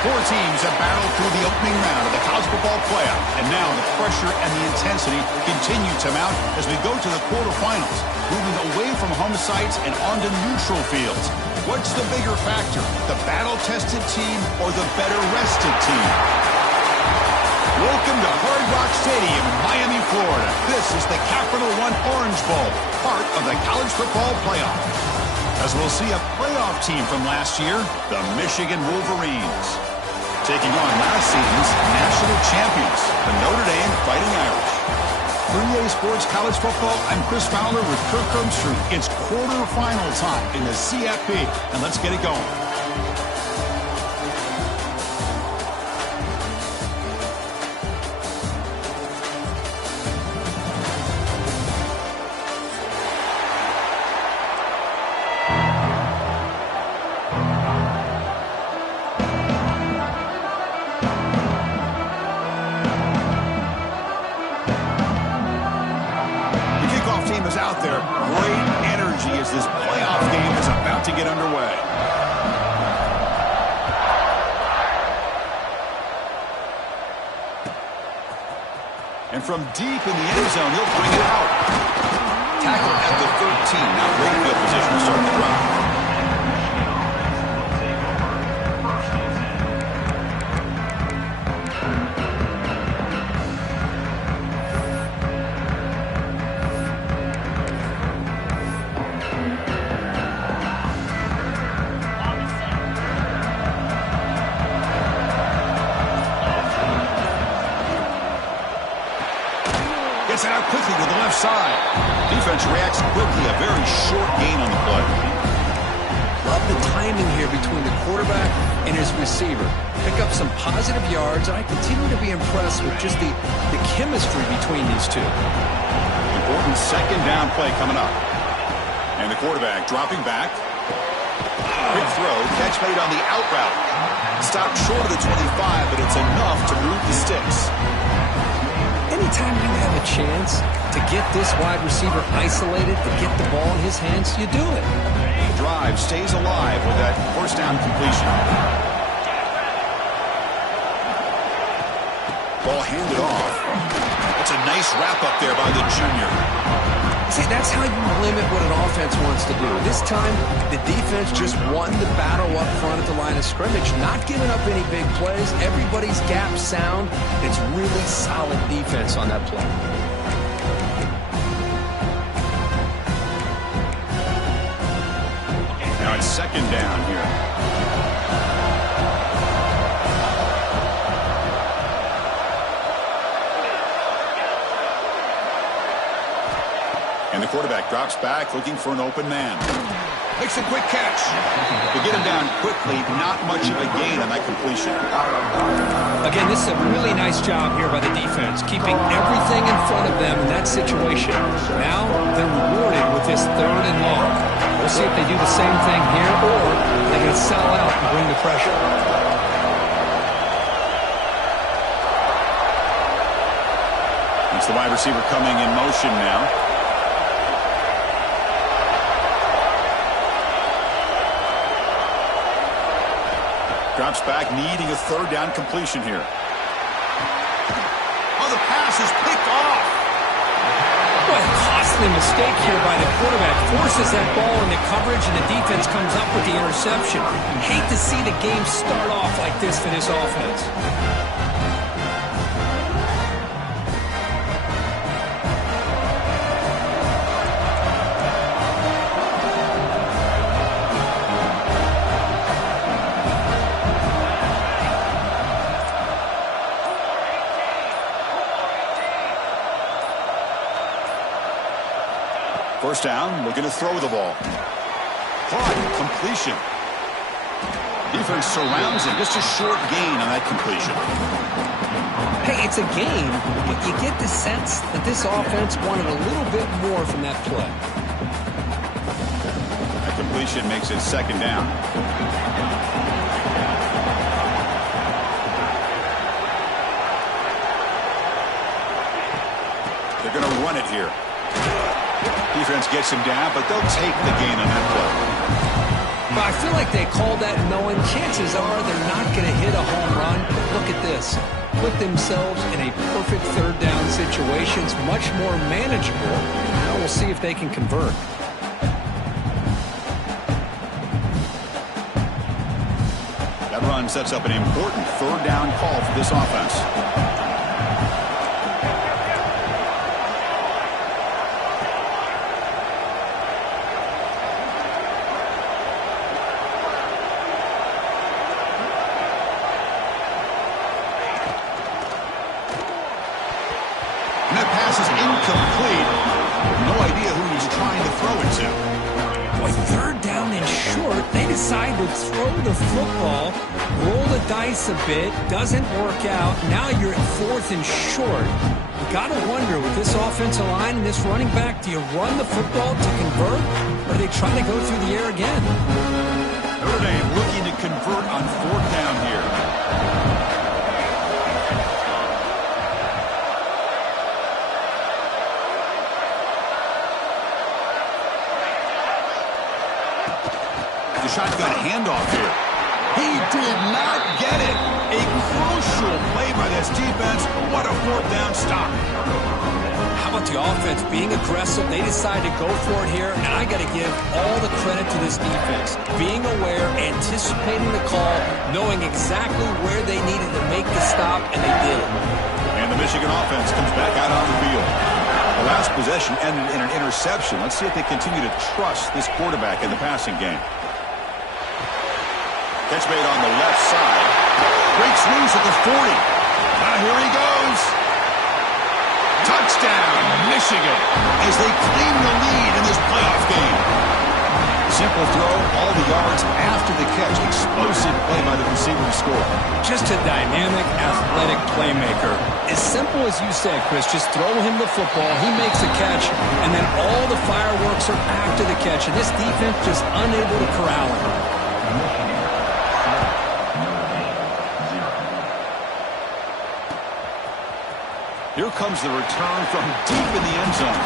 Four teams have battled through the opening round of the college football playoff, and now the pressure and the intensity continue to mount as we go to the quarterfinals, moving away from home sites and onto neutral fields. What's the bigger factor, the battle-tested team or the better-rested team? Welcome to Hard Rock Stadium in Miami, Florida. This is the Capital One Orange Bowl, part of the college football playoff. As we'll see a playoff team from last year, the Michigan Wolverines, taking on last season's national champions, the Notre Dame Fighting Irish. For EA Sports College Football, I'm Chris Fowler with Kirk Herbstreit. It's quarterfinal time in the CFB, and let's get it going. Out there, great energy as this playoff game is about to get underway. And from deep in the end zone, he'll bring it out. Tackle at the 13. Now great field position to start the drive. Gets it out quickly to the left side. Defense reacts quickly. A very short gain on the play. Love the timing here between the quarterback and his receiver. Pick up some positive yards. I continue to be impressed with just the chemistry between these two. Important second down play coming up. And the quarterback dropping back. Quick throw. Catch made on the out route. Stopped short of the 25, but it's enough to move the sticks. Anytime you have a chance to get this wide receiver isolated, to get the ball in his hands, you do it. The drive stays alive with that first down completion. Ball handed off. That's a nice wrap up there by the junior. See, that's how you limit what an offense wants to do. This time, the defense just won the battle up front at the line of scrimmage, not giving up any big plays. Everybody's gap sound. It's really solid defense on that play. Now it's second down here. And the quarterback drops back, looking for an open man. Makes a quick catch. To get him down quickly, not much of a gain on that completion. Again, this is a really nice job here by the defense, keeping everything in front of them in that situation. Now they're rewarded with this 3rd and long. We'll see if they do the same thing here, or they're going to sell out and bring the pressure. It's the wide receiver coming in motion now. Drops back, needing a 3rd down completion here. Oh, the pass is picked off. What a costly mistake here by the quarterback. Forces that ball into coverage, and the defense comes up with the interception. Hate to see the game start off like this for this offense. First down, looking to throw the ball. Caught, completion. Defense surrounds him. Just a short gain on that completion. Hey, it's a game, but you get the sense that this offense wanted a little bit more from that play. That completion makes it second down. They're going to run it here. Defense gets him down, but they'll take the gain on that play. But I feel like they called that knowing chances are they're not going to hit a home run. Look at this. Put themselves in a perfect third down situation. It's much more manageable. Now we'll see if they can convert. That run sets up an important third down call for this offense. And that pass is incomplete. No idea who he's trying to throw it to. Boy, third down and short. They decide to throw the football, roll the dice a bit, doesn't work out. Now you're at fourth and short. You got to wonder, with this offensive line and this running back, do you run the football to convert, or do they try to go through the air again? Notre Dame looking to convert on fourth down here. Shotgun handoff here. He did not get it. A crucial play by this defense. What a fourth down stop. How about the offense being aggressive? They decide to go for it here, and I got to give all the credit to this defense. Being aware, anticipating the call, knowing exactly where they needed to make the stop, and they did. And the Michigan offense comes back out on the field. The last possession ended in an interception. Let's see if they continue to trust this quarterback in the passing game. Catch made on the left side. Breaks loose at the 40. Now here he goes. Touchdown, Michigan, as they claim the lead in this playoff game. Simple throw, all the yards after the catch. Explosive play by the receiver to score. Just a dynamic, athletic playmaker. As simple as you said, Chris, just throw him the football, he makes a catch, and then all the fireworks are after the catch. And this defense just unable to corral him. Here comes the return from deep in the end zone.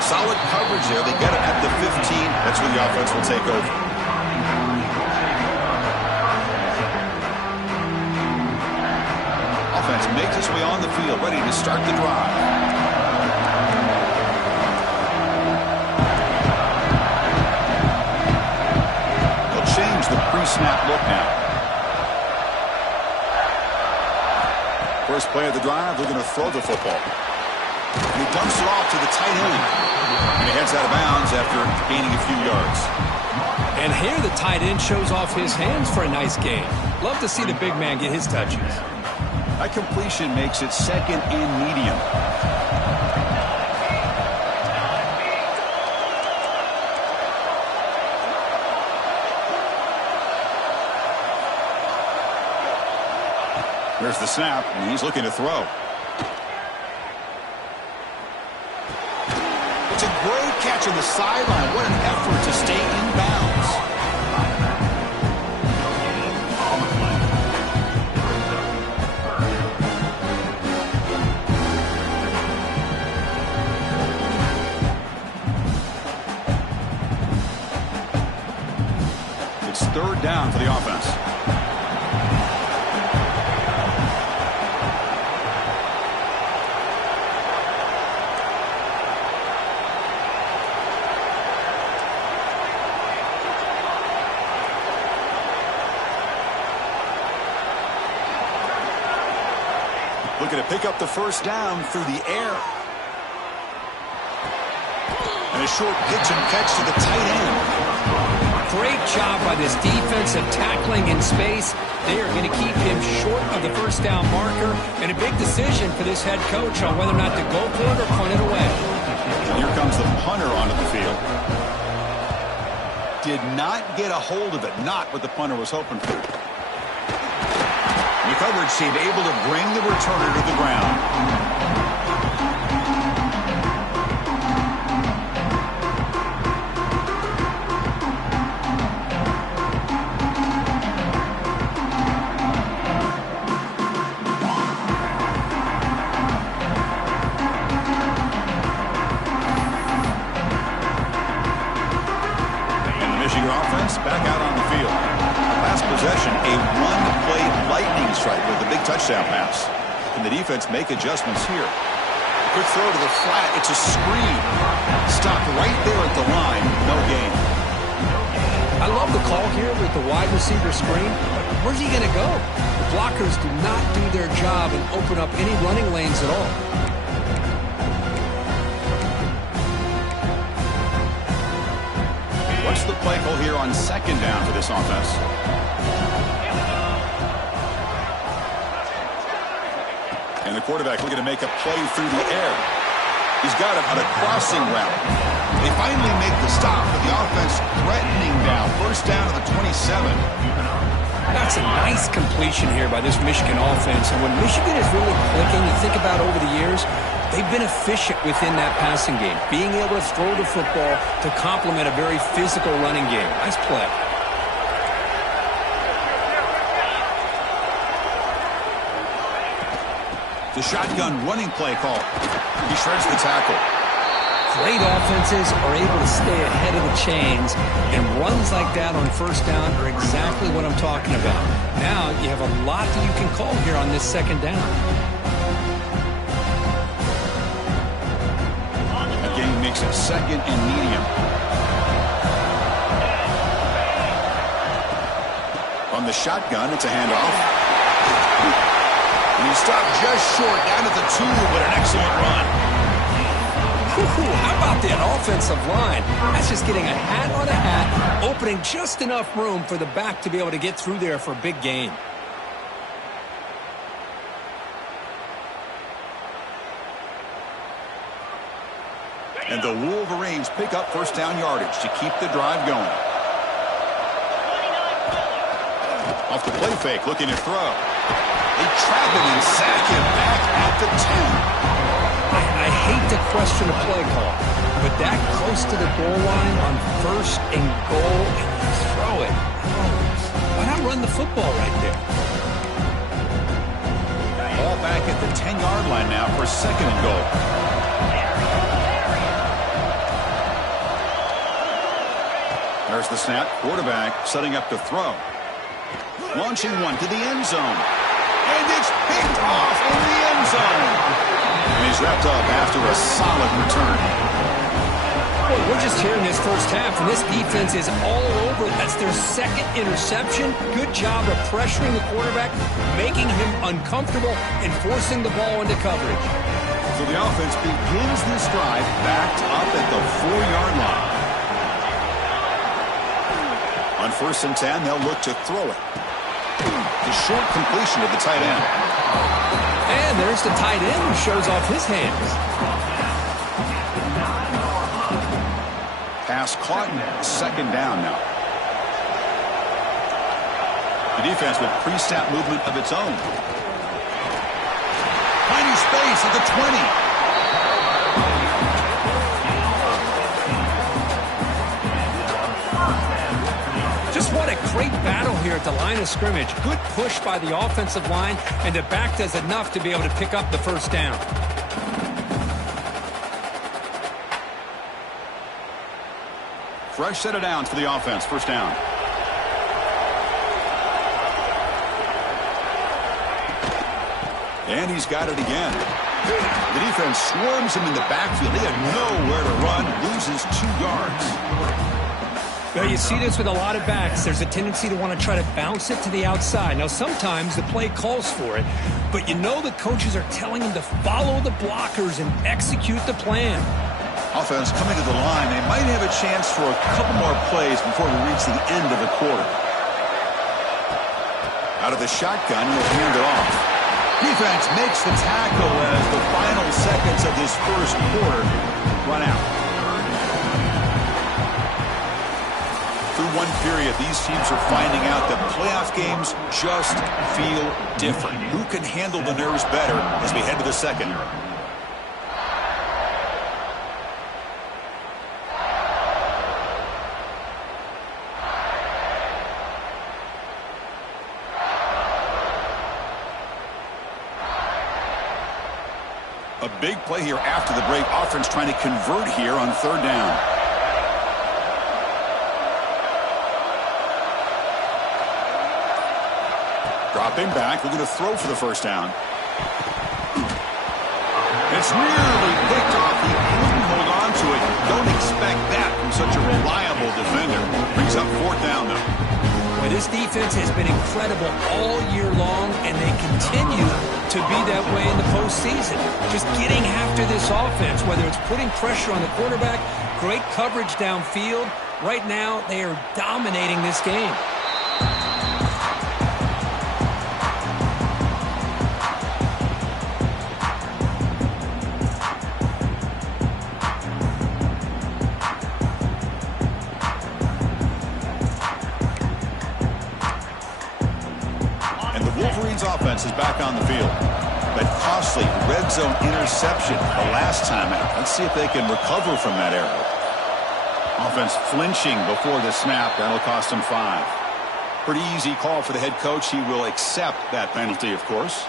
Solid coverage there. They get it at the 15. That's where the offense will take over. Offense makes its way on the field, ready to start the drive. They'll change the pre-snap look now. First play of the drive, they're going to throw the football. And he dumps it off to the tight end. And he heads out of bounds after gaining a few yards. And here the tight end shows off his hands for a nice gain. Love to see the big man get his touches. That completion makes it second and medium. There's the snap, and he's looking to throw. It's a great catch on the sideline. What an effort to stay in bounds. It's third down for the offense. Looking to pick up the first down through the air. And a short pitch and catch to the tight end. Great job by this defense of tackling in space. They are going to keep him short of the first down marker. And a big decision for this head coach on whether or not to go for it or punt it away. And here comes the punter onto the field. Did not get a hold of it. Not what the punter was hoping for. The coverage team able to bring the returner to the ground. intercept pass. Can the defense make adjustments here? Quick throw to the flat. It's a screen. Stopped right there at the line. No gain. I love the call here with the wide receiver screen. Where's he going to go? The blockers do not do their job and open up any running lanes at all. What's the play call here on second down for this offense? And the quarterback looking to make a play through the air. He's got him on a crossing route. They finally make the stop, but the offense threatening now. First down to the 27. That's a nice completion here by this Michigan offense. And when Michigan is really clicking, you think about over the years, they've been efficient within that passing game, being able to throw the football to complement a very physical running game. Nice play. The shotgun running play call. He shreds the tackle. Great offenses are able to stay ahead of the chains, and runs like that on first down are exactly what I'm talking about. Now you have a lot that you can call here on this second down. Again, makes it second and medium. On the shotgun, it's a handoff. And he stopped just short, down at the 2, but an excellent run. How about that offensive line? That's just getting a hat on a hat, opening just enough room for the back to be able to get through there for a big gain. And the Wolverines pick up first down yardage to keep the drive going. Off the play fake, looking to throw. They trap him and sack him back at the 10. I hate to question a play call, but that close to the goal line on first and goal, and you throw it. Oh, why not run the football right there? Ball back at the 10-yard line now for second and goal. There's the snap. Quarterback setting up to throw. Launching one to the end zone. And it's picked off in the end zone. And he's wrapped up after a solid return. Well, we're just hearing this first half, and this defense is all over. That's their second interception. Good job of pressuring the quarterback, making him uncomfortable, and forcing the ball into coverage. So the offense begins this drive backed up at the 4-yard line. On first and 10, they'll look to throw it. The short completion to the tight end. And there's the tight end who shows off his hands. Pass caught, second down now. The defense with pre-snap movement of its own. Tiny space at the 20. Just what a great battle here at the line of scrimmage. Good push by the offensive line, and the back does enough to be able to pick up the first down. Fresh set of downs for the offense. First down. And he's got it again. The defense swarms him in the backfield. He had nowhere to run. Loses 2 yards. Well, you see this with a lot of backs. There's a tendency to want to try to bounce it to the outside. Now, sometimes the play calls for it, but you know the coaches are telling them to follow the blockers and execute the plan. Offense coming to the line. They might have a chance for a couple more plays before we reach the end of the quarter. Out of the shotgun, he'll hand it off. Defense makes the tackle as the final seconds of this first quarter run out. Through one period, these teams are finding out that playoff games just feel different. Who can handle the nerves better as we head to the second? A big play here after the break. Offense trying to convert here on third down. Dropping back, looking to throw for the first down. It's nearly picked off. He couldn't hold on to it. Don't expect that from such a reliable defender. Brings up fourth down, though. Well, this defense has been incredible all year long, and they continue to be that way in the postseason. Just getting after this offense, whether it's putting pressure on the quarterback, great coverage downfield. Right now, they are dominating this game. Offense is back on the field. That costly red zone interception the last time out. Let's see if they can recover from that error. Offense flinching before the snap. That'll cost him 5. Pretty easy call for the head coach. He will accept that penalty, of course.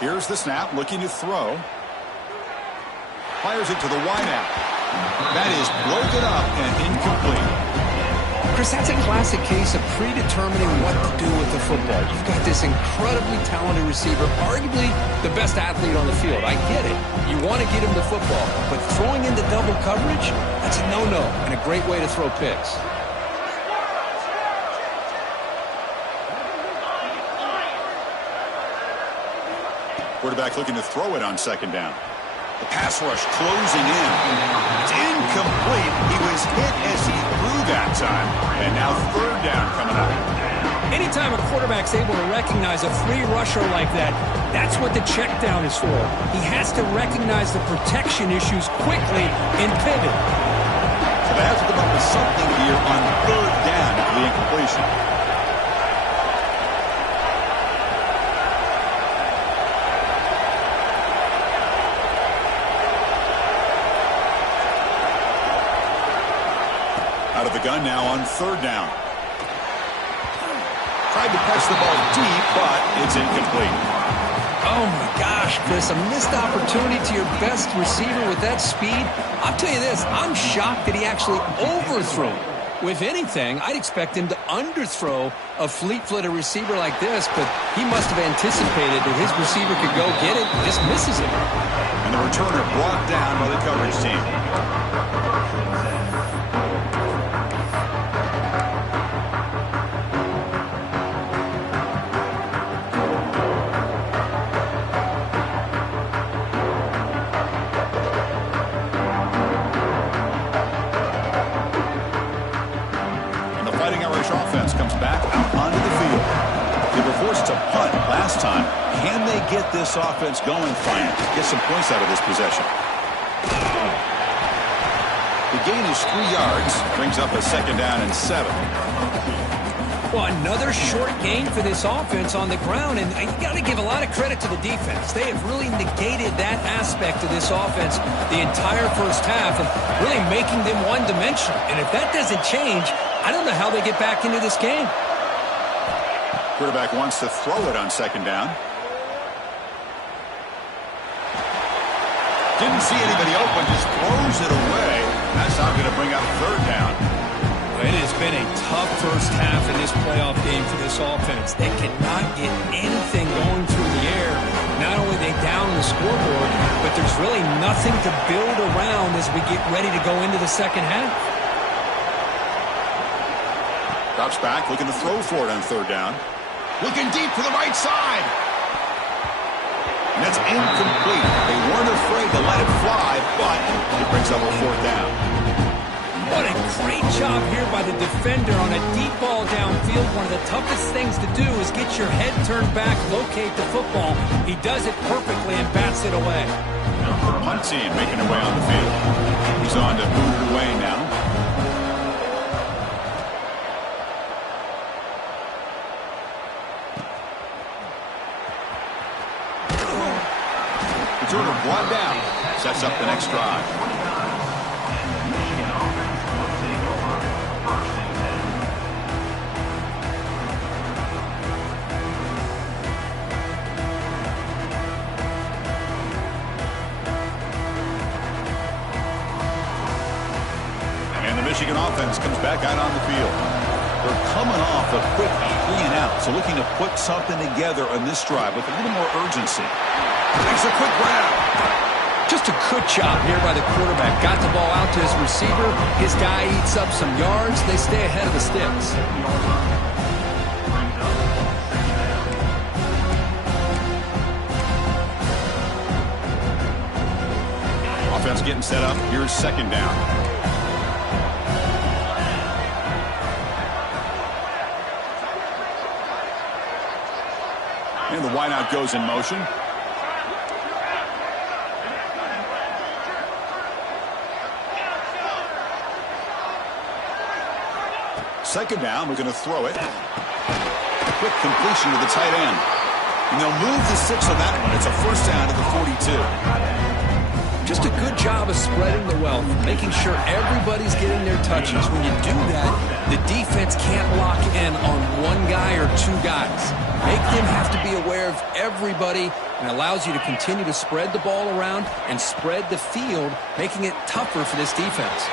Here's the snap, looking to throw. Fires it to the wideout. That is broken up and incomplete. Chris, that's a classic case of predetermining what to do with the football. You've got this incredibly talented receiver, arguably the best athlete on the field. I get it. You want to get him the football, but throwing into double coverage, that's a no-no and a great way to throw picks. Quarterback looking to throw it on second down. The pass rush closing in. It's incomplete. He was hit as he threw that time. And now third down coming up. Anytime a quarterback's able to recognize a free rusher like that, that's what the check down is for. He has to recognize the protection issues quickly and pivot. So they have to come up with something here on third down after the incompletion. Out of the gun now on third down. Tried to press the ball deep, but it's incomplete. Oh, my gosh, Chris, a missed opportunity to your best receiver with that speed. I'll tell you this, I'm shocked that he actually overthrew. If anything, I'd expect him to underthrow a fleet-footed receiver like this, but he must have anticipated that his receiver could go get it and just misses it. And the returner brought down by the coverage team. Can they get this offense going finally? Get some points out of this possession. The gain is 3 yards. Brings up a second down and 7. Well, another short gain for this offense on the ground, and you got to give a lot of credit to the defense. They have really negated that aspect of this offense the entire first half and really making them one-dimensional. And if that doesn't change, I don't know how they get back into this game. Quarterback wants to throw it on second down. Didn't see anybody open, just throws it away. That's not going to bring up third down. It has been a tough first half in this playoff game for this offense. They cannot get anything going through the air. Not only are they down the scoreboard, but there's really nothing to build around as we get ready to go into the second half. Drops back, looking to throw for it on third down. Looking deep to the right side. And that's incomplete. They weren't afraid to let it fly, but it brings up a fourth down. What a great job here by the defender on a deep ball downfield. One of the toughest things to do is get your head turned back, locate the football. He does it perfectly and bats it away. The punt team making their way on the field. He's on to boot it away now. Returner brought down. Sets up the next drive. offense comes back out on the field. They're coming off a quick 3-and-out, so looking to put something together on this drive with a little more urgency. Makes a quick grab. Just a good job here by the quarterback. Got the ball out to his receiver. His guy eats up some yards. They stay ahead of the sticks. Offense getting set up. Here's second down. And the wideout goes in motion. Second down, we're going to throw it. Quick completion to the tight end. And they'll move the 6 on that one. It's a first down to the 42. Just a good job of spreading the wealth, making sure everybody's getting their touches. When you do that, the defense can't lock in on one guy or two guys. Make them have to be aware of everybody, and allows you to continue to spread the ball around and spread the field, making it tougher for this defense.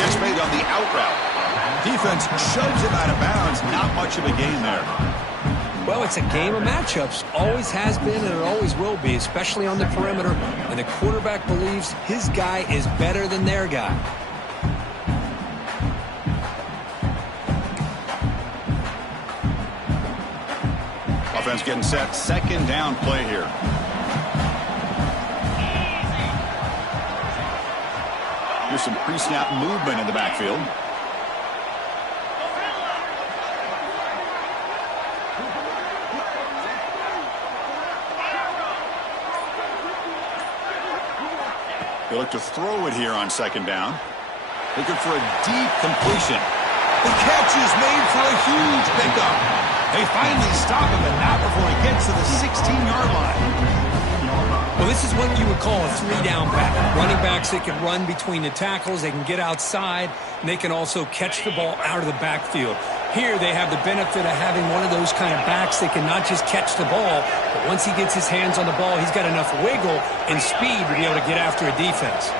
Catch made on the out route. Defense shoves him out of bounds. Not much of a gain there. Well, it's a game of matchups. Always has been, and it always will be, especially on the perimeter. And the quarterback believes his guy is better than their guy. Offense getting set. Second down play here. Here's some pre-snap movement in the backfield. They look to throw it here on second down. Looking for a deep completion. The catch is made for a huge pickup. They finally stop him, and not before he gets to the 16-yard line. Well, this is what you would call a three-down back. Running backs, they can run between the tackles, they can get outside, and they can also catch the ball out of the backfield. Here they have the benefit of having one of those kind of backs that can not just catch the ball, but once he gets his hands on the ball, he's got enough wiggle and speed to be able to get after a defense.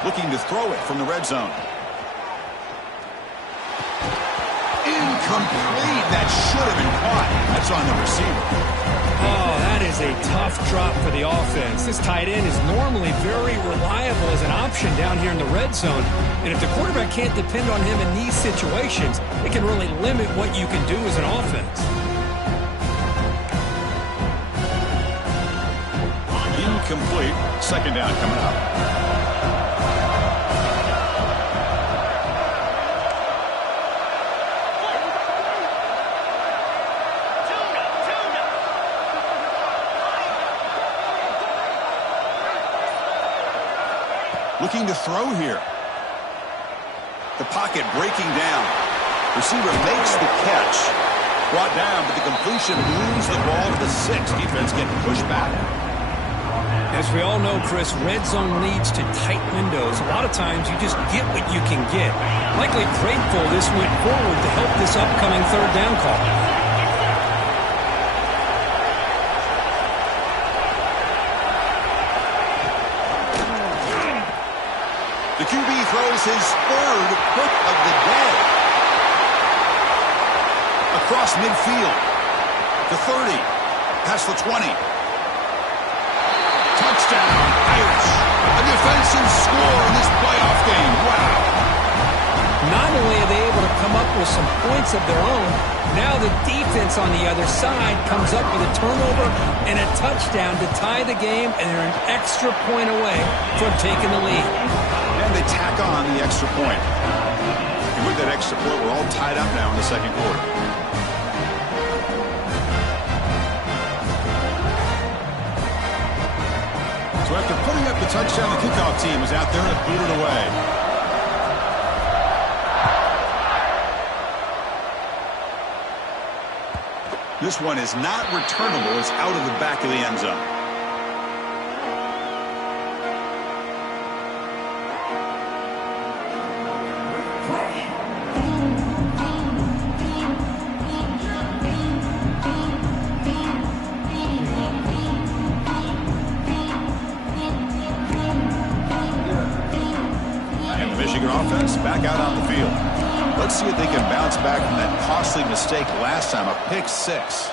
Looking to throw it from the red zone. Incomplete. That should have been caught. That's on the receiver. Oh, that is a tough drop for the offense. This tight end is normally very reliable as an option down here in the red zone. And if the quarterback can't depend on him in these situations, it can really limit what you can do as an offense. Incomplete. Second down coming up. Looking to throw here. The pocket breaking down. Receiver makes the catch. Brought down, but the completion moves the ball to the 6. Defense getting pushed back. As we all know, Chris, red zone leads to tight windows. A lot of times you just get what you can get. Likely grateful this went forward to help this upcoming third down call. The QB throws his third pick of the day. Across midfield. The 30. Past the 20. Touchdown, Irish. A defensive score in this playoff game. Wow. Not only are they able to come up with some points of their own, now the defense on the other side comes up with a turnover and a touchdown to tie the game, and they're an extra point away from taking the lead. And they tack on the extra point. And with that extra point, we're all tied up now in the second quarter. So after putting up the touchdown, the kickoff team is out there to boot it away. This one is not returnable. It's out of the back of the end zone. Michigan offense back out on the field. Let's see if they can bounce back from that costly mistake last time, a pick six.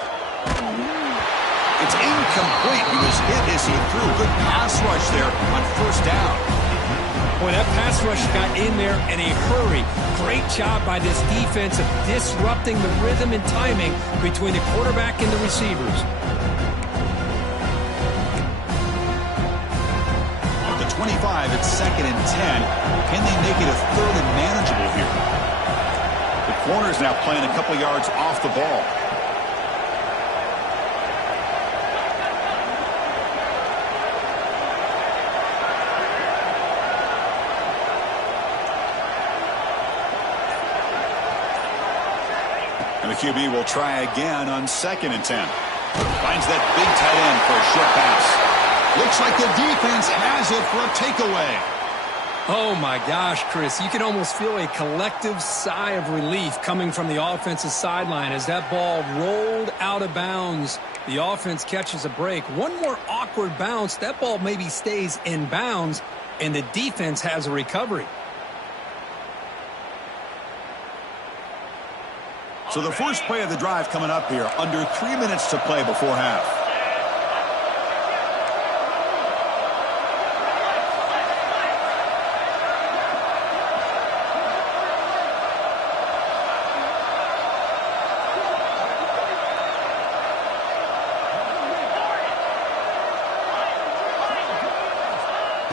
It's incomplete. He was hit as he threw. Good pass rush there on first down. Boy, that pass rush got in there in a hurry. Great job by this defense of disrupting the rhythm and timing between the quarterback and the receivers. On the 25, it's 2nd and 10. Can they make it a 3rd and manageable here? The corner's now playing a couple yards off the ball. And the QB will try again on 2nd and 10. Finds that big tight end for a short pass. Looks like the defense has it for a takeaway. Oh, my gosh, Chris. You can almost feel a collective sigh of relief coming from the offensive sideline as that ball rolled out of bounds. The offense catches a break. One more awkward bounce. That ball maybe stays in bounds, and the defense has a recovery. So the first play of the drive coming up here, under 3 minutes to play before half.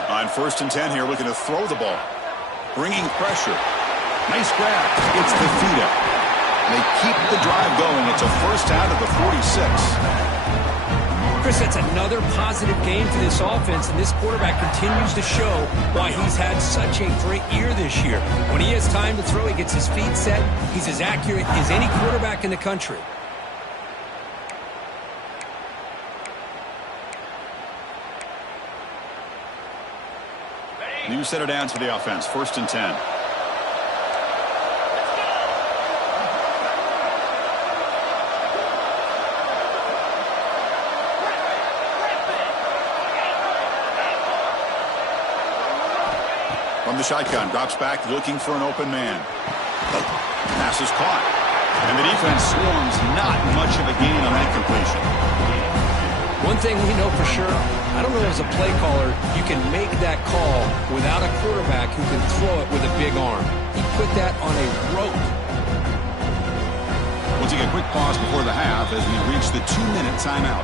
On 1st and 10 here, looking to throw the ball. Bringing pressure. Nice grab. It's the feet up. They keep the drive going. It's a first down at the 46. Chris, that's another positive game for this offense, and this quarterback continues to show why he's had such a great year this year. When he has time to throw, he gets his feet set. He's as accurate as any quarterback in the country. New setter down to the offense. 1st and 10. From the shotgun, drops back, looking for an open man. Pass is caught. And the defense swarms. Not much of a gain on that completion. One thing we know for sure, I don't know as a play caller, you can make that call without a quarterback who can throw it with a big arm. He put that on a rope. We'll take a quick pause before the half as we reach the 2-minute timeout.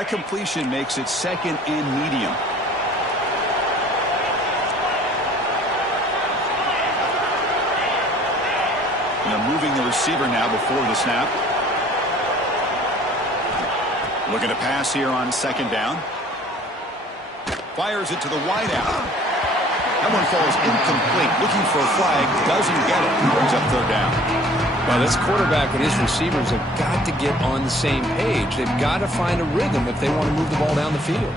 That completion makes it 2nd and medium. And they're moving the receiver now before the snap. Looking to pass here on 2nd down. Fires it to the wideout. That one falls incomplete. Looking for a flag. Doesn't get it. Brings up 3rd down. Well, this quarterback and his receivers have got to get on the same page. They've got to find a rhythm if they want to move the ball down the field.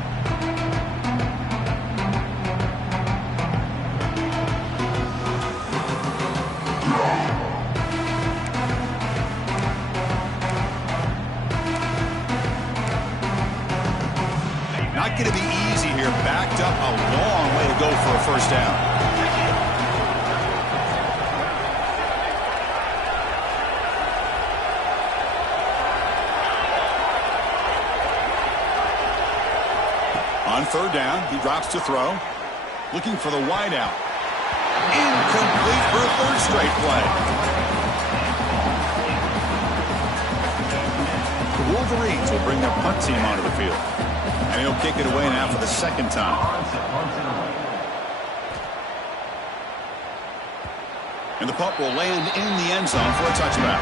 Not going to be easy here. Backed up a long way to go for a first down. On 3rd down, he drops to throw. Looking for the wideout. Incomplete for a 3rd straight play. The Wolverines will bring their punt team onto the field. And he'll kick it away now for the 2nd time. And the punt will land in the end zone for a touchback.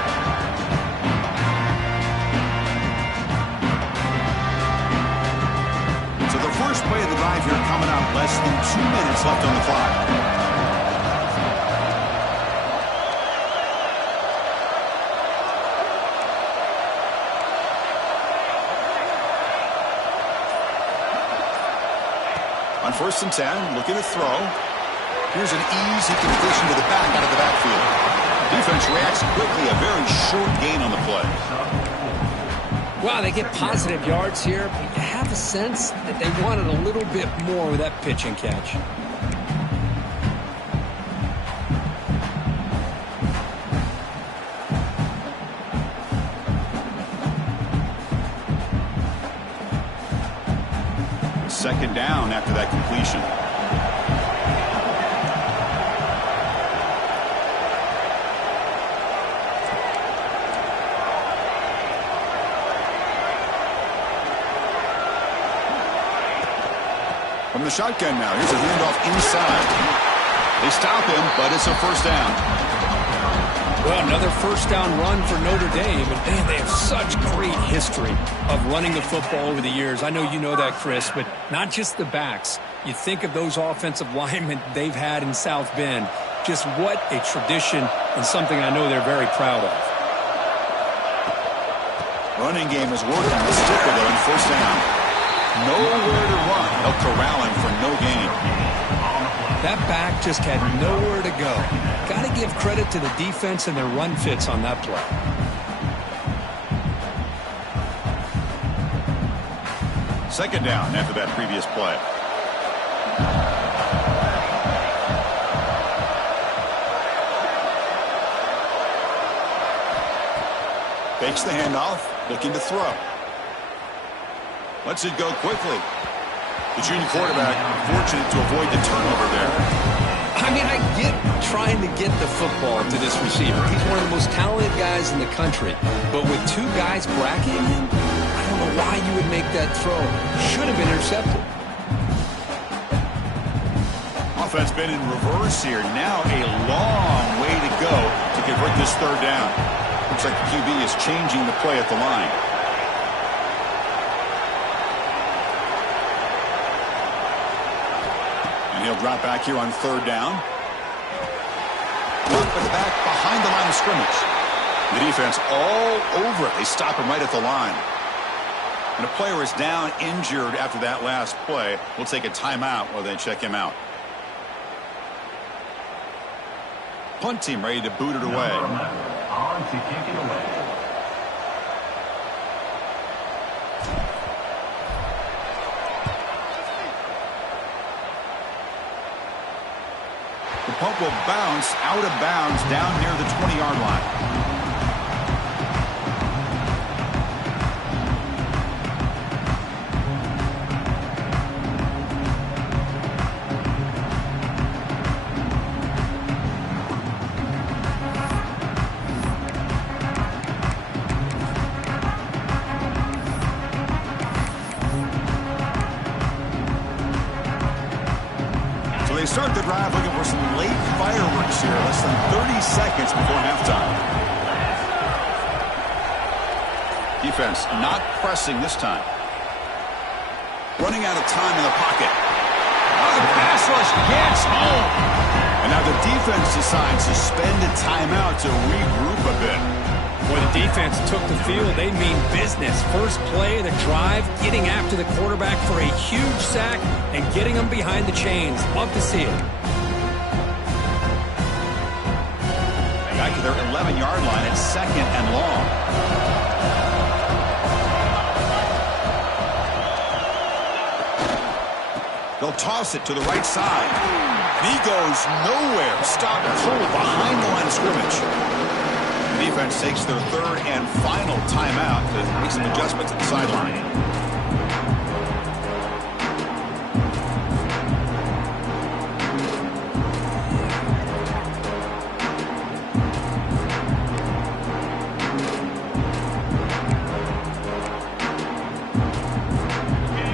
First play of the drive here coming up. Less than 2 minutes left on the clock. On 1st and 10, looking to throw. Here's an easy completion to the back out of the backfield. Defense reacts quickly, a very short gain on the play. Wow, they get positive yards here, but you have a sense that they wanted a little bit more with that pitch and catch. Second down after that completion. From the shotgun now, here's a handoff inside. They stop him, but it's a 1st down. Well, another 1st down run for Notre Dame, and man, they have such great history of running the football over the years. I know you know that, Chris, but not just the backs. You think of those offensive linemen they've had in South Bend. Just what a tradition and something I know they're very proud of. Running game is working. Let's stick with it on 1st down. Nowhere to run. They'll corral him for no gain. That back just had nowhere to go. Got to give credit to the defense and their run fits on that play. Second down after that previous play. Fakes the handoff, looking to throw. Lets it go quickly. The junior quarterback fortunate to avoid the turnover there. I mean, I get trying to get the football to this receiver. He's one of the most talented guys in the country. But with 2 guys bracketing him, I don't know why you would make that throw. Should have been intercepted. Offense been in reverse here. Now a long way to go to convert this 3rd down. Looks like the QB is changing the play at the line. And he'll drop back here on 3rd down. Look at the back behind the line of scrimmage. The defense all over it. They stop him right at the line. And a player is down injured after that last play. We'll take a timeout while they check him out. Punt team ready to boot it away. On to kick it away. The punt will bounce out of bounds down near the 20-yard line. They start the drive looking for some late fireworks here. Less than 30 seconds before halftime. Defense not pressing this time. Running out of time in the pocket. Oh, the pass rush gets home. And now the defense decides to spend a timeout to regroup a bit. Boy, the defense took the field. They mean business. First play of the drive, getting after the quarterback for a huge sack and getting him behind the chains. Love to see it. Back to their 11-yard line at 2nd and long. They'll toss it to the right side. And he goes nowhere. Stop cold behind the line of scrimmage. The defense takes their 3rd and final timeout to make some adjustments at the sideline.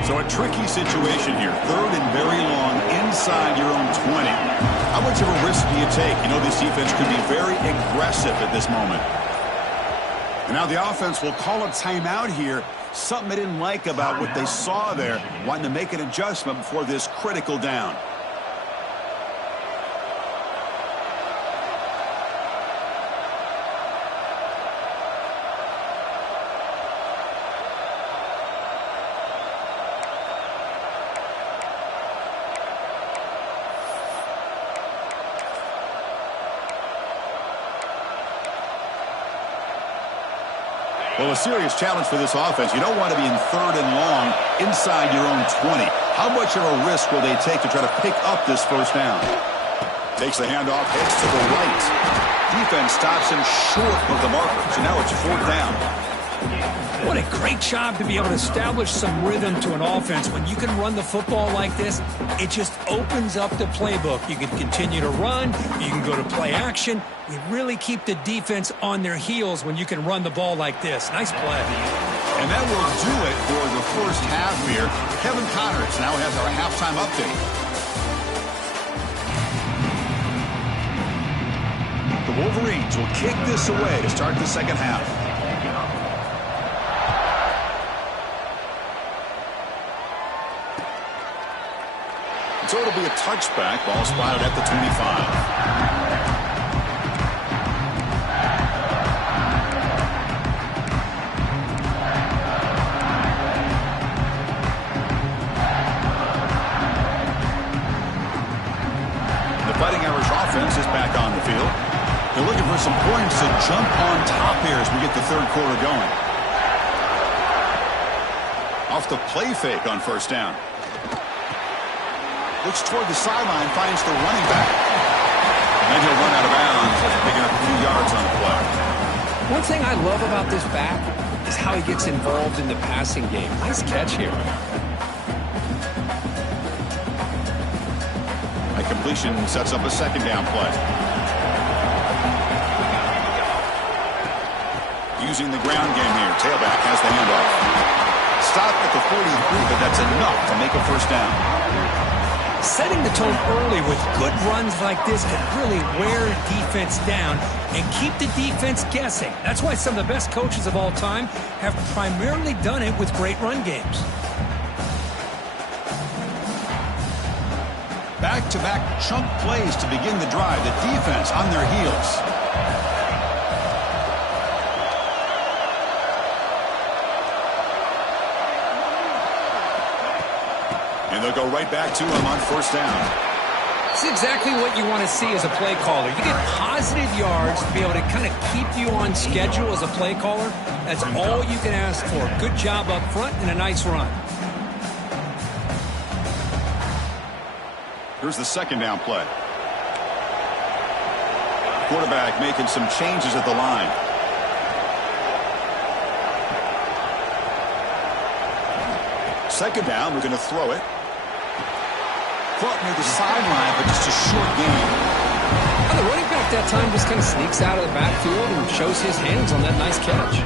So a tricky situation here. 3rd and very long inside your own 20. How much of a risk do you take? You know this defense could be very aggressive at this moment. And now the offense will call a timeout here. Something they didn't like about what they saw there. Wanting to make an adjustment before this critical down. Well, a serious challenge for this offense. You don't want to be in 3rd and long inside your own 20. How much of a risk will they take to try to pick up this first down? Takes the handoff, heads to the right. Defense stops him short of the marker, so now it's 4th down. What a great job to be able to establish some rhythm to an offense. When you can run the football like this, it just opens up the playbook. You can continue to run. You can go to play action. You really keep the defense on their heels when you can run the ball like this. Nice play. And that will do it for the first half here. Kevin Connors now has our halftime update. The Wolverines will kick this away to start the second half. So it'll be a touchback. Ball spotted at the 25. Fighting Irish offense is back on the field. They're looking for some points to jump on top here as we get the 3rd quarter going. Off the play fake on first down. Looks toward the sideline, finds the running back. And he'll run out of bounds, picking up a few yards on the play. One thing I love about this back is how he gets involved in the passing game. Nice catch here. Completion sets up a 2nd down play. Using the ground game here. Tailback has the handoff. Stop at the 43, but that's enough to make a first down. Setting the tone early with good runs like this can really wear a defense down and keep the defense guessing. That's why some of the best coaches of all time have primarily done it with great run games. Back-to-back chunk plays to begin the drive. The defense on their heels. And they'll go right back to him on first down. It's exactly what you want to see as a play caller. You get positive yards to be able to kind of keep you on schedule as a play caller. That's all you can ask for. Good job up front and a nice run. Here's the 2nd down play. Quarterback making some changes at the line. Second down, we're going to throw it. Caught near the sideline, but just a short gain. And the running back that time just kind of sneaks out of the backfield and shows his hands on that nice catch.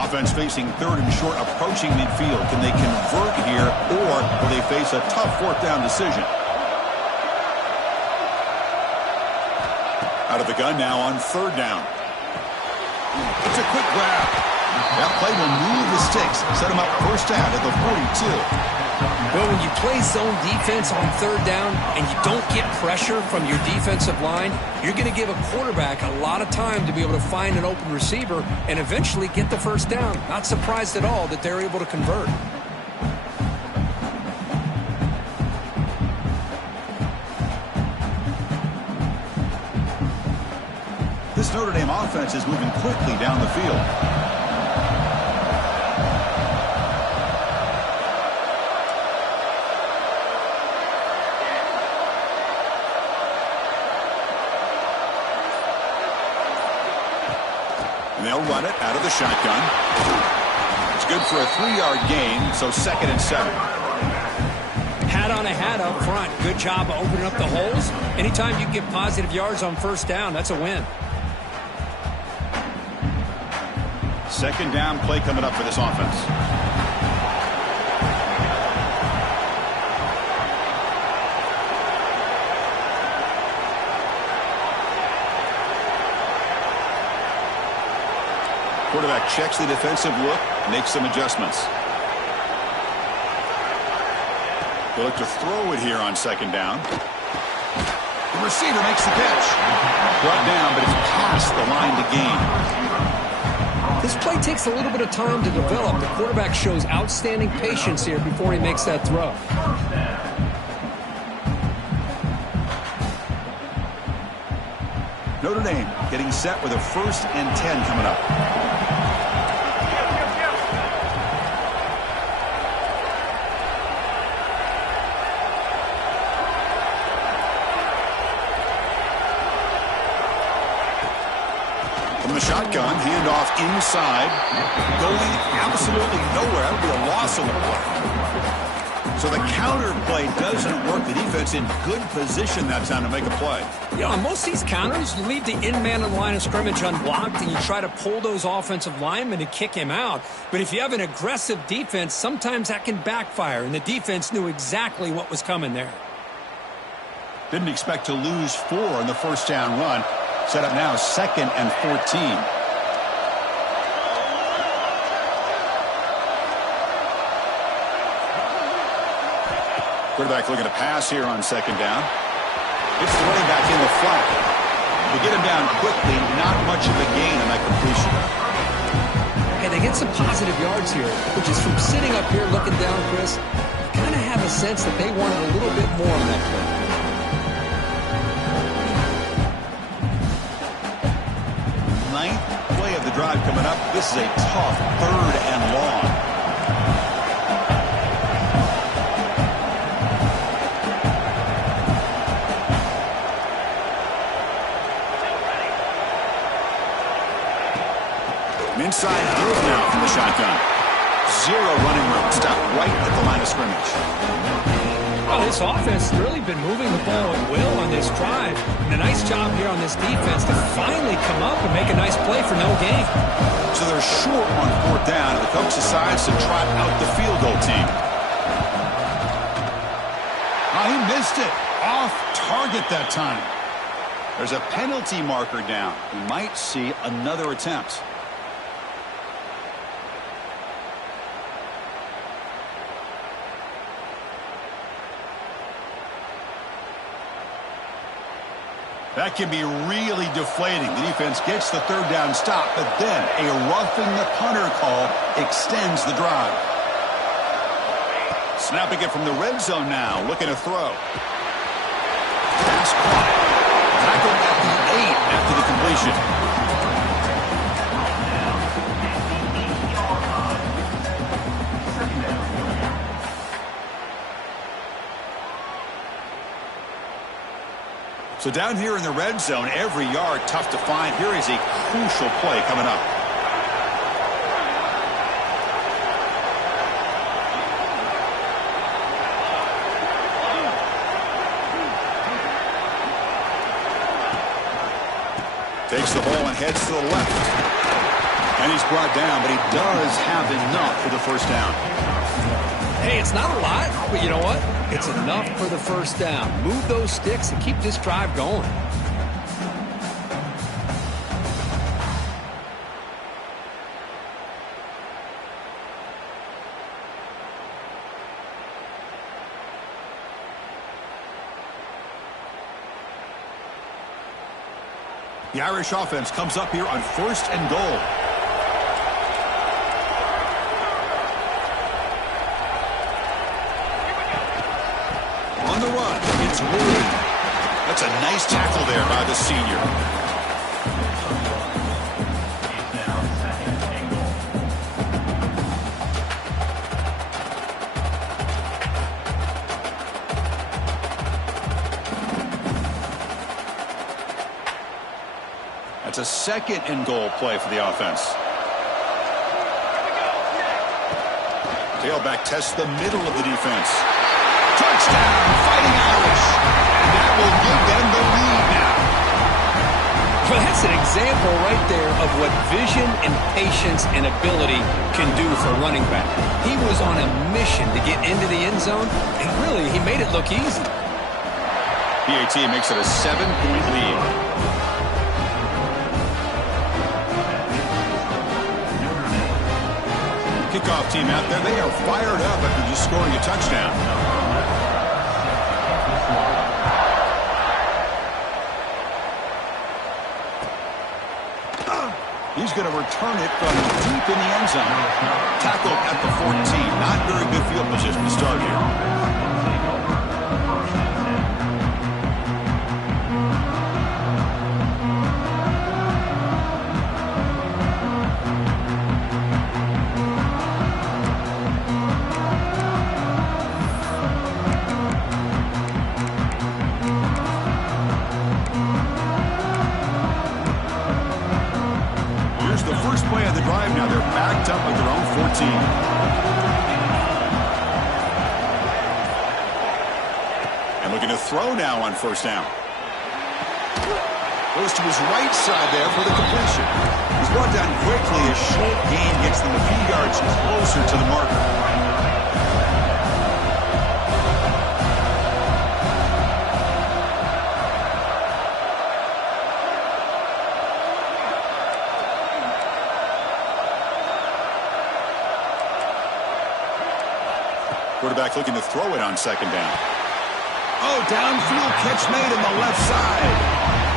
Offense facing 3rd and short, approaching midfield. Can they convert here, or will they face a tough 4th down decision? Out of the gun now on 3rd down. It's a quick grab. That play will move the sticks, set them up first down at the 42. Well, when you play zone defense on 3rd down and you don't get pressure from your defensive line, you're going to give a quarterback a lot of time to be able to find an open receiver and eventually get the first down. Not surprised at all that they're able to convert. This Notre Dame offense is moving quickly down the field. They'll run it out of the shotgun. It's good for a 3-yard gain, so 2nd and 7. Hat on a hat up front. Good job of opening up the holes. Anytime you get positive yards on first down, that's a win. 2nd down play coming up for this offense. Quarterback checks the defensive look, makes some adjustments. They'll look to throw it here on 2nd down. The receiver makes the catch. Brought down, but it's past the line to gain. This play takes a little bit of time to develop. The quarterback shows outstanding patience here before he makes that throw. Notre Dame getting set with a 1st and 10 coming up. From the shotgun, handoff inside, going absolutely nowhere. That would be a loss on the play. So the counter play doesn't work. The defense in good position that time to make a play. You know, on most of these counters, you leave the in-man on the line of scrimmage unblocked, and you try to pull those offensive linemen and kick him out. But if you have an aggressive defense, sometimes that can backfire, and the defense knew exactly what was coming there. Didn't expect to lose 4 in the first down run. Set up now 2nd and 14. Quarterback looking to pass here on 2nd down. It's the running back in the flat. They get him down quickly, not much of a gain on that completion. Hey, they get some positive yards here, which is from sitting up here looking down, Chris. You kind of have a sense that they wanted a little bit more on that play. 9th play of the drive coming up. This is a tough 3rd and long. An inside move now from the shotgun. 0 running room. Stop right at the line of scrimmage. Well, this offense has really been moving the ball at will on this drive. And a nice job here on this defense to finally come up and make a nice play for no gain. So they're short on 4th down, and the coach decides to trot out the field goal team. Oh, he missed it. Off target that time. There's a penalty marker down. We might see another attempt. That can be really deflating. The defense gets the 3rd down stop, but then a roughing the punter call extends the drive. Snapping it from the red zone now, looking to throw. Pass caught. Tackled at the 8 after the completion. So down here in the red zone, every yard tough to find. Here is a crucial play coming up. Takes the ball and heads to the left. And he's brought down, but he does have enough for the 1st down. Hey, it's not a lot, but you know what? It's enough for the 1st down. Move those sticks and keep this drive going. The Irish offense comes up here on 1st and goal. On the run, it's Wood. That's a nice tackle there by the senior. That's a 2nd and goal play for the offense. Tailback tests the middle of the defense. Touchdown, Fighting Irish. And that will give them the lead now. Well, that's an example right there of what vision and patience and ability can do for a running back. He was on a mission to get into the end zone, and really, he made it look easy. PAT makes it a 7-point lead. Kickoff team out there, they are fired up after just scoring a touchdown. He's going to return it from deep in the end zone. Tackled at the 14. Not very good field position to start here. Play of the drive now. They're backed up at their own 14. And looking to throw now on first down. Goes to his right side there for the completion. He's brought down quickly. A short gain gets them a few yards closer to the marker. Quarterback looking to throw it on second down. Oh, downfield catch made on the left side.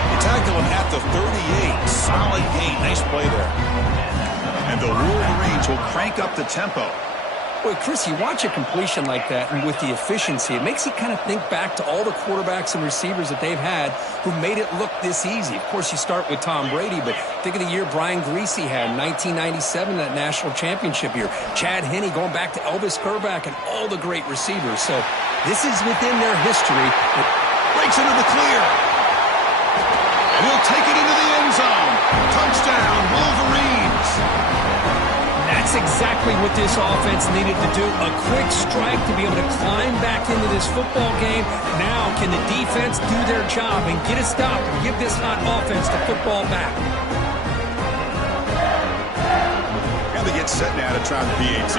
They tackle him at the 38. Solid gain. Nice play there. And the Wolverines will crank up the tempo. Boy, Chris, you watch a completion like that, and with the efficiency, it makes you kind of think back to all the quarterbacks and receivers that they've had who made it look this easy. Of course, you start with Tom Brady, but think of the year Brian Griese had in 1997, that national championship year. Chad Henne going back to Elvis Kerback and all the great receivers. So this is within their history. Breaks into the clear. And he'll take it into the end zone. Touchdown, Wolverines. That's exactly what this offense needed to do. A quick strike to be able to climb back into this football game. Now, can the defense do their job and get a stop and give this hot offense the football back? And they get set now to try the PAT.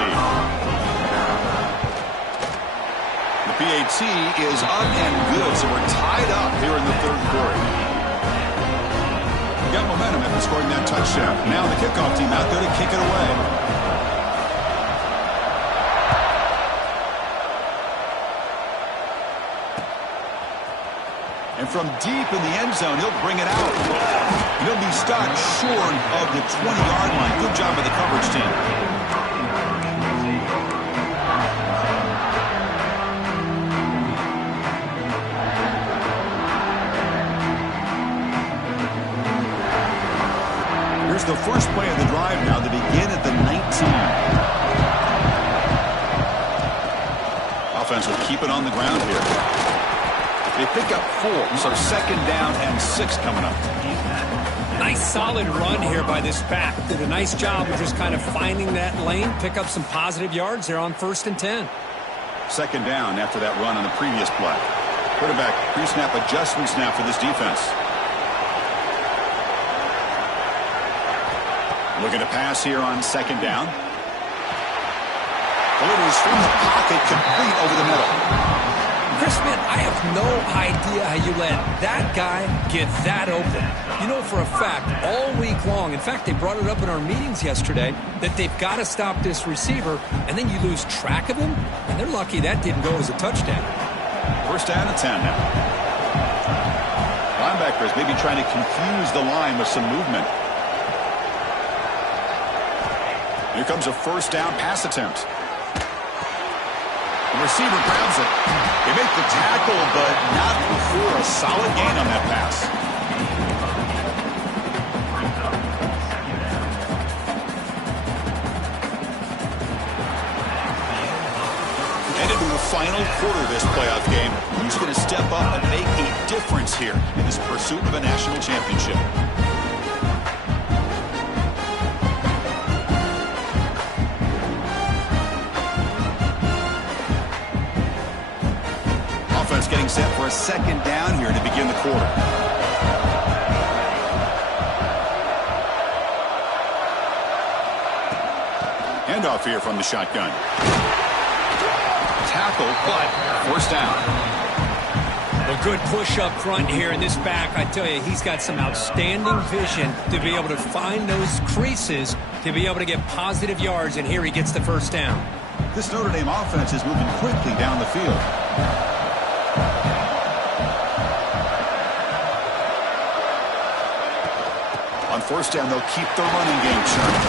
The PAT is up and good, so we're tied up here in the third quarter. Got momentum after scoring that touchdown. Now the kickoff team out there to kick it away. And from deep in the end zone, he'll bring it out. And he'll be stopped short of the 20-yard line. Good job by the coverage team. Here's the first play of the drive now to begin at the 19. Offense will keep it on the ground here. They pick up 4, so second down and 6 coming up. Nice solid run here by this back. Did a nice job of just kind of finding that lane, pick up some positive yards there on 1st and 10. Second down after that run on the previous play. Quarterback pre-snap adjustment snap for this defense. Looking to pass here on second down. Delivers from the pocket, complete over the middle. Chris, man, I have no idea how you let that guy get that open. You know for a fact, all week long, in fact, they brought it up in our meetings yesterday, that they've got to stop this receiver, and then you lose track of him, and they're lucky that didn't go as a touchdown. First down and 10 now. Linebackers maybe trying to confuse the line with some movement. Here comes a first down pass attempt. The receiver grabs it. They make the tackle, but not before a solid gain on that pass. And into the final quarter of this playoff game, who's going to step up and make a difference here in this pursuit of a national championship? Getting set for a second down here to begin the quarter. Handoff here from the shotgun. Tackle, but first down. A good push up front here in this back. I tell you, he's got some outstanding vision to be able to find those creases, to be able to get positive yards, and here he gets the first down. This Notre Dame offense is moving quickly down the field. first down, they'll keep the running game churning.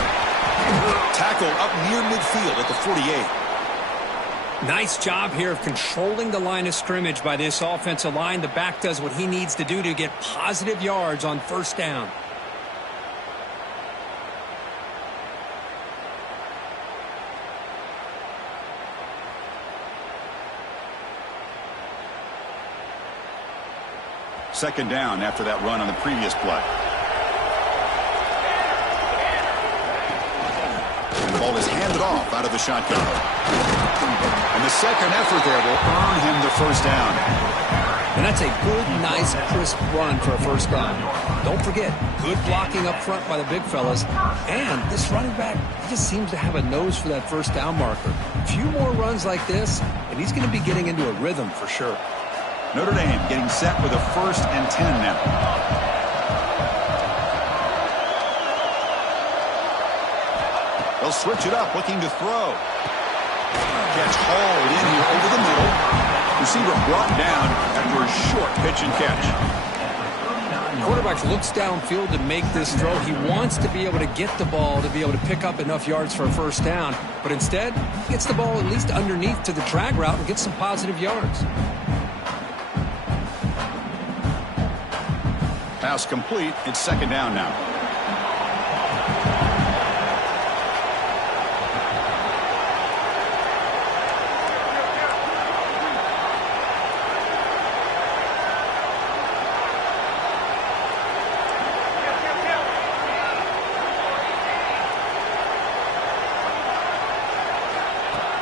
Tackle up near midfield at the 48. Nice job here of controlling the line of scrimmage by this offensive line. The back does what he needs to do to get positive yards on first down. Second down after that run on the previous play. And the ball is handed off out of the shotgun. And the second effort there will earn him the first down. And that's a good, nice, crisp run for a first down. Don't forget, good blocking up front by the big fellas. And this running back, he just seems to have a nose for that first down marker. A few more runs like this, and he's going to be getting into a rhythm for sure. Notre Dame getting set with a 1st and 10 now. They'll switch it up, looking to throw. Catch hauled in here over the middle. Receiver brought down after a short pitch and catch. Quarterback looks downfield to make this throw. He wants to be able to get the ball to be able to pick up enough yards for a first down. But instead, he gets the ball at least underneath to the drag route and gets some positive yards. Pass complete. It's second down now.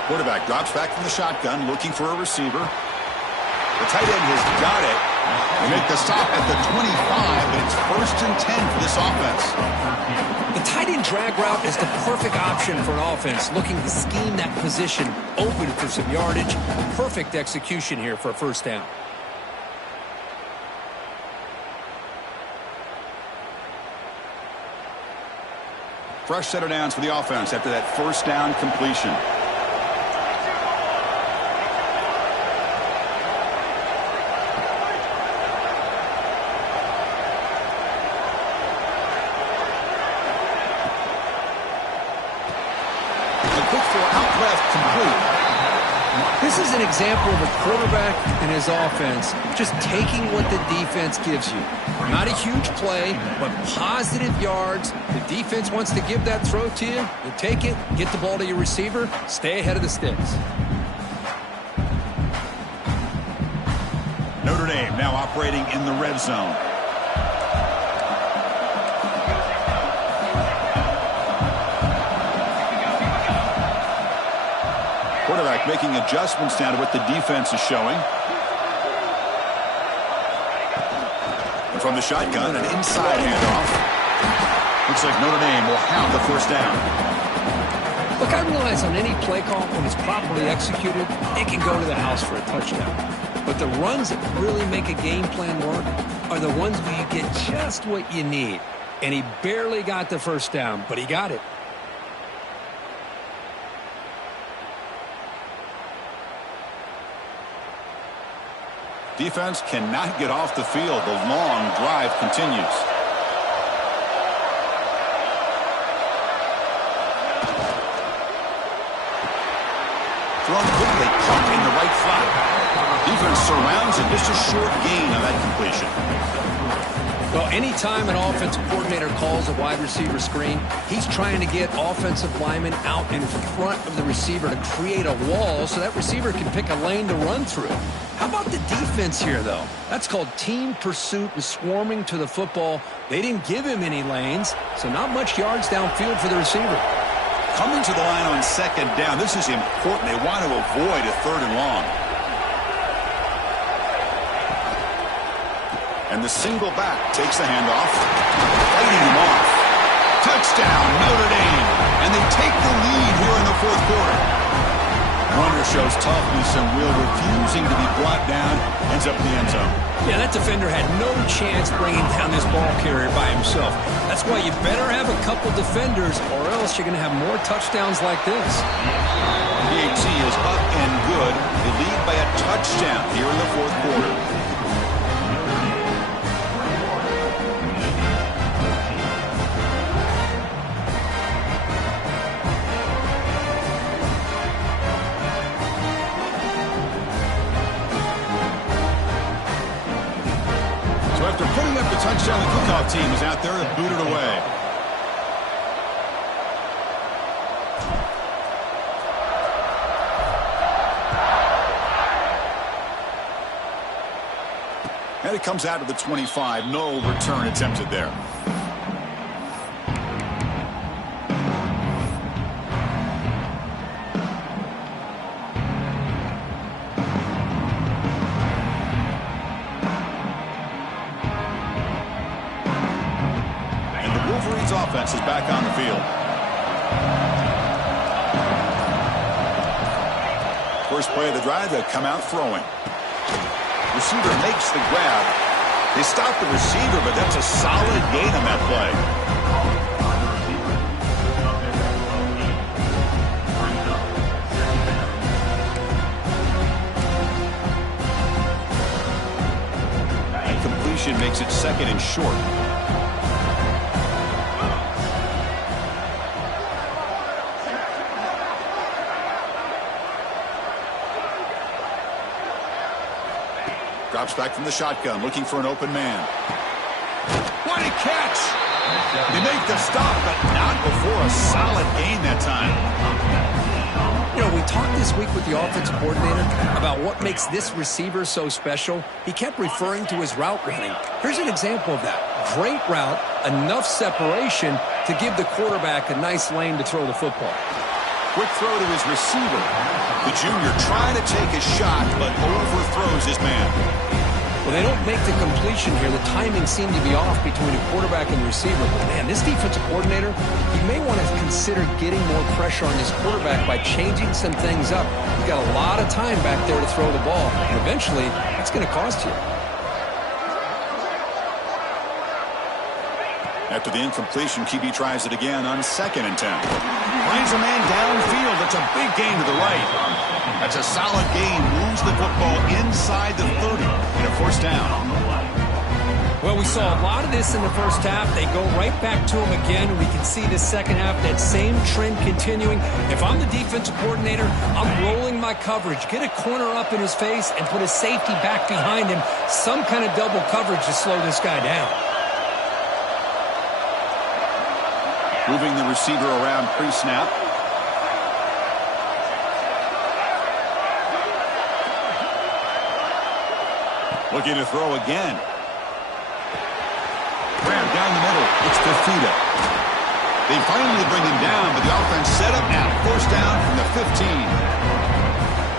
Quarterback drops back from the shotgun, looking for a receiver. The tight end has got it. They make the stop at the 25, but it's 1st and 10 for this offense. The tight end drag route is the perfect option for an offense looking to scheme that position open for some yardage. Perfect execution here for a first down. Fresh set of downs for the offense after that first down completion. This is an example of a quarterback and his offense just taking what the defense gives you. Not a huge play, but positive yards. The defense wants to give that throw to you. You take it, get the ball to your receiver, stay ahead of the sticks. Notre Dame now operating in the red zone. Quarterback making adjustments now to what the defense is showing. And from the shotgun, an inside handoff. Looks like Notre Dame will have the first down. Look, I realize on any play call, when it's properly executed, it can go to the house for a touchdown. But the runs that really make a game plan work are the ones where you get just what you need. And he barely got the first down, but he got it. Defense cannot get off the field. The long drive continues. Thrown quickly, caught in the right flat. Defense surrounds it. Just a short gain on that completion. Well, anytime an offensive coordinator calls a wide receiver screen, he's trying to get offensive linemen out in front of the receiver to create a wall so that receiver can pick a lane to run through. How about the defense here, though? That's called team pursuit and swarming to the football. They didn't give him any lanes, so not much yards downfield for the receiver. Coming to the line on second down, this is important. They want to avoid a 3rd and long. And the single back takes the handoff, fighting him off. Touchdown, Notre Dame. And they take the lead here in the 4th quarter. Runner shows toughness and will, refusing to be brought down, ends up in the end zone. Yeah, that defender had no chance bringing down this ball carrier by himself. That's why you better have a couple defenders, or else you're going to have more touchdowns like this. PAT is up and good. They lead by a touchdown here in the 4th quarter. touchdown. The kickoff team is out there to boot it away. And it comes out of the 25. No return attempted there. And the Wolverines' offense is back on the field. First play of the drive, they'll come out throwing. Receiver makes the grab. They stop the receiver, but that's a solid gain on that play. That completion makes it 2nd and short. Drops back from the shotgun, looking for an open man. What a catch! They make the stop, but not before a solid gain that time. You know, we talked this week with the offensive coordinator about what makes this receiver so special. He kept referring to his route running. Here's an example of that. Great route, enough separation to give the quarterback a nice lane to throw the football. Quick throw to his receiver. The junior trying to take a shot, but overthrows his man. Well, they don't make the completion here. The timing seemed to be off between a quarterback and the receiver. But, man, this defensive coordinator, he may want to consider getting more pressure on his quarterback by changing some things up. He's got a lot of time back there to throw the ball, and eventually that's going to cost you. After the incompletion, QB tries it again on 2nd and 10. Finds a man downfield. That's a big gain to the right. That's a solid gain. Moves the football inside the 30 and a 1st down. Well, we saw a lot of this in the first half. They go right back to him again. We can see the second half, that same trend continuing. If I'm the defensive coordinator, I'm rolling my coverage. Get a corner up in his face and put a safety back behind him. Some kind of double coverage to slow this guy down. Moving the receiver around pre-snap. Looking to throw again. Grab down the middle. It's Fafita. They finally bring him down, but the offense set up now. 1st down from the 15.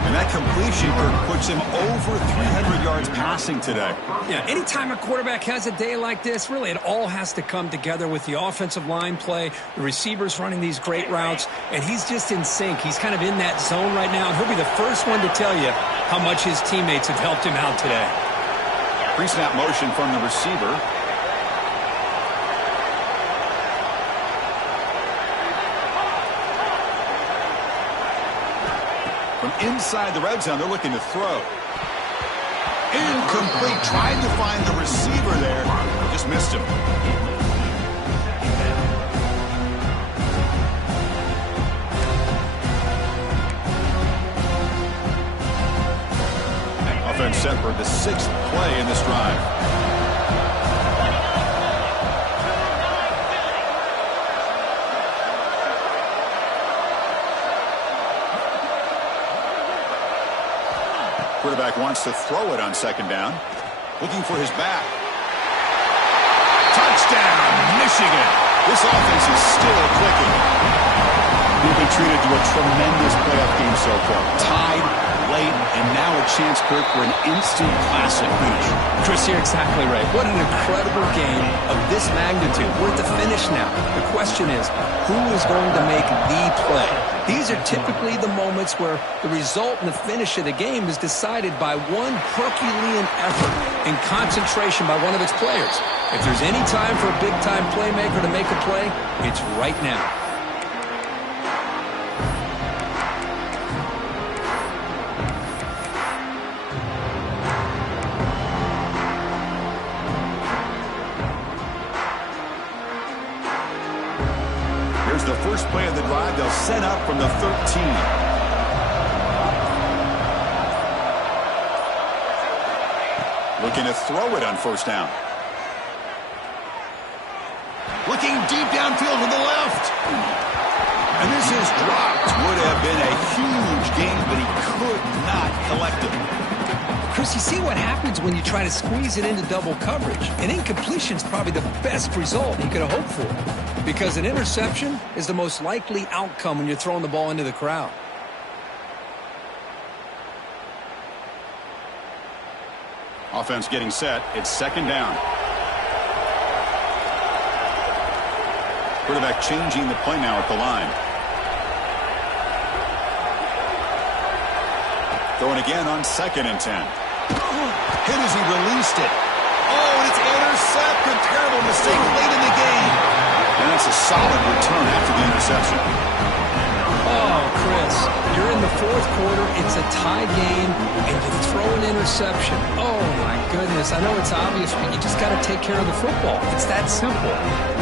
And that completion puts him over 300 yards passing today. Yeah, anytime a quarterback has a day like this, really it all has to come together with the offensive line play, the receivers running these great routes, and he's just in sync. He's kind of in that zone right now, and he'll be the first one to tell you how much his teammates have helped him out today. Pre-snap motion from the receiver. From inside the red zone, they're looking to throw. Incomplete. Tried to find the receiver there. Just missed him. Offense set for the 6th play in this drive. Quarterback wants to throw it on 2nd down. Looking for his back. Touchdown, Michigan. This offense is still clicking. We've been treated to a tremendous playoff game so far. Tied, late, and now a chance, Kirk, for an instant classic finish. Chris, you're exactly right. What an incredible game of this magnitude. We're at the finish now. The question is, who is going to make the play? These are typically the moments where the result and the finish of the game is decided by one Herculean effort and concentration by one of its players. If there's any time for a big-time playmaker to make a play, it's right now. Here's the first play of the drive. They'll set up from the 13. Looking to throw it on 1st down. Looking deep downfield to the left. And this is dropped. Would have been a huge gain, but he could not collect it. Chris, you see what happens when you try to squeeze it into double coverage. An incompletion is probably the best result you could have hoped for, because an interception is the most likely outcome when you're throwing the ball into the crowd. Offense getting set. It's second down. Quarterback changing the play now at the line. Throwing again on 2nd and 10. Hit as he released it. Oh, and it's intercepted. Terrible mistake late in the game. And that's a solid return after the interception. Oh, Chris, you're in the 4th quarter. It's a tie game, and you throw an interception. Oh, my goodness. I know it's obvious, but you just got to take care of the football. It's that simple.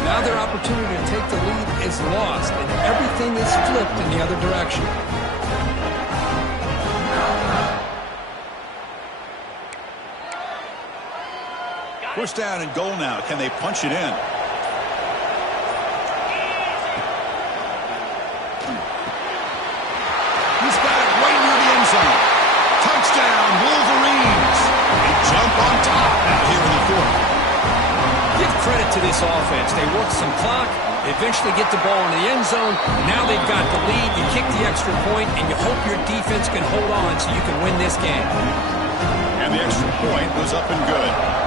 Now their opportunity to take the lead is lost, and everything is flipped in the other direction. First down and goal now. Can they punch it in? He's got it right near the end zone. Touchdown, Wolverines. They jump on top now here in the 4th. Give credit to this offense. They work some clock. They eventually get the ball in the end zone. Now they've got the lead. You kick the extra point, and you hope your defense can hold on so you can win this game. And the extra point was up and good.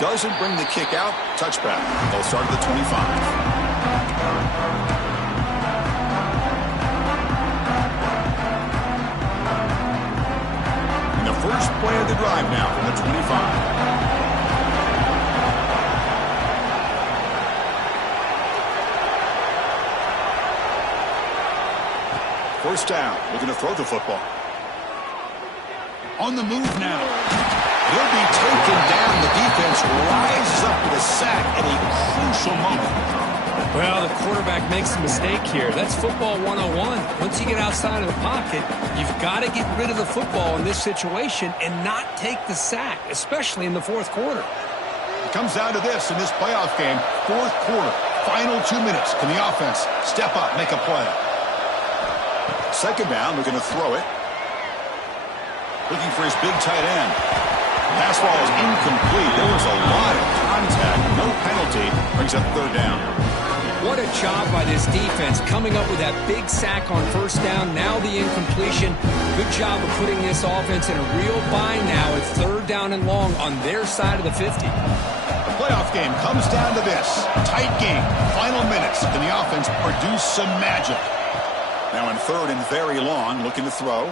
Doesn't bring the kick out. Touchback. They'll start at the 25. And the first play of the drive now from the 25. First down. Looking to throw the football. On the move now. He'll be taken down. The defense rises up with a sack at a crucial moment. Well, the quarterback makes a mistake here. That's football 101. Once you get outside of the pocket, you've got to get rid of the football in this situation and not take the sack, especially in the 4th quarter. It comes down to this in this playoff game. 4th quarter, final 2 minutes. Can the offense step up, make a play? Second down, looking to throw it. Looking for his big tight end. Pass ball is incomplete. There was a lot of contact. No penalty. Brings up 3rd down. What a job by this defense coming up with that big sack on 1st down. Now the incompletion. Good job of putting this offense in a real bind now at 3rd down and long on their side of the 50. The playoff game comes down to this. Tight game. Final minutes. Can the offense produce some magic? Now in 3rd and very long. Looking to throw.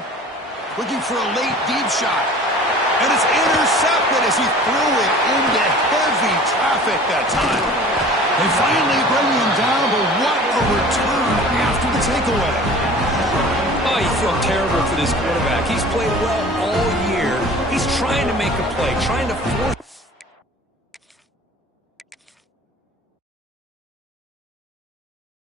Looking for a late deep shot. And it's intercepted as he threw it into heavy traffic that time. They finally bring him down, but what a return after the takeaway. Oh, you feel terrible for this quarterback. He's played well all year. He's trying to make a play, trying to force